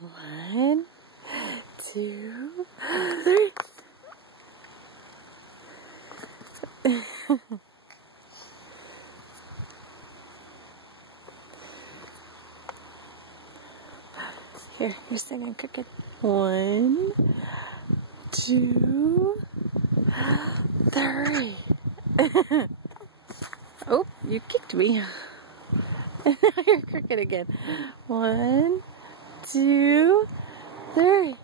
1, 2, 3. Here, you're singing Cricket. 1, 2, 3. Oh, you kicked me. And now you're Cricket again. 1, 2, 3.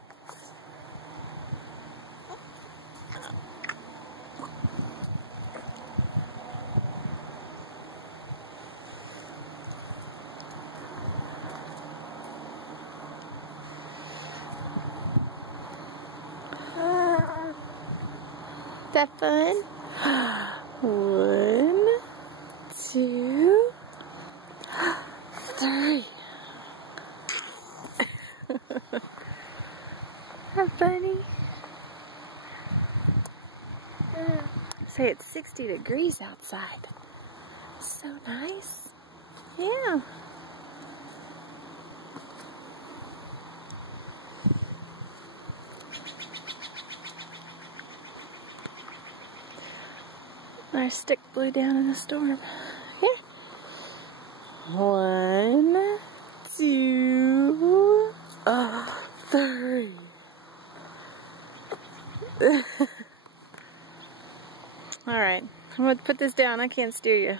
Is that fun? 1, 2, 3. How funny. Say it's 60 degrees outside. So nice. Yeah. Our stick blew down in a storm. Here. 1, 2, 3. All right, I'm gonna put this down. I can't steer you.